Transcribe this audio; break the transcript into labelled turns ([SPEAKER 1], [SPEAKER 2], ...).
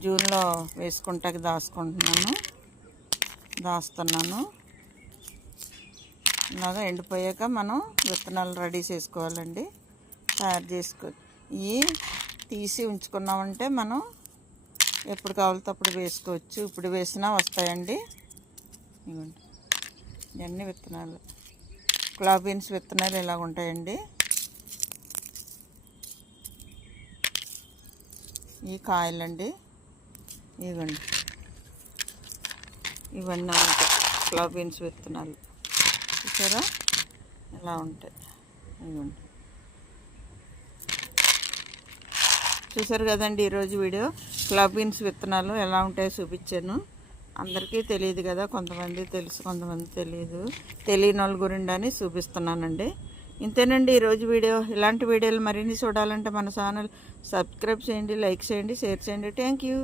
[SPEAKER 1] జూన్లో వేసుకుంటాకి దాచుకుంటున్నాను. దాస్తున్నాను. ఇలాగా ఎండిపోయాక మనం విత్తనాలు రెడీ చేసుకోవాలండి. తయారు చేసుకో ఇవి తీసి ఉంచుకున్నామంటే మనం ఎప్పుడు కావాలితే అప్పుడు వేసుకోవచ్చు. ఇప్పుడు వేసినా వస్తాయండి. ఇవ్వండి. ఇవన్నీ విత్తనాలు. క్లాబీన్స్ విత్తనాలు ఇలా ఉంటాయండి. ఈ కాయలండి. ఇదిగోండి ఇవన్నీ ఉంటాయి గులాబీ బీన్స్ విత్తనాలు చూసారా? ఇలా ఉంటాయి? ఇవ్వండి. చూసారు కదండి ఈరోజు వీడియో? క్లబ్ బీన్స్ విత్తనాలు ఎలా ఉంటాయో చూపించాను. అందరికీ తెలియదు కదా కొంతమంది తెలుసు కొంతమంది తెలియదు. తెలియని వాళ్ళ గురించి అని చూపిస్తున్నానండి. ఇంతేనండి ఈరోజు వీడియో. ఇలాంటి వీడియోలు మరిన్ని చూడాలంటే మన ఛానల్ సబ్స్క్రైబ్ చేయండి లైక్ చేయండి షేర్ చేయండి. Thank you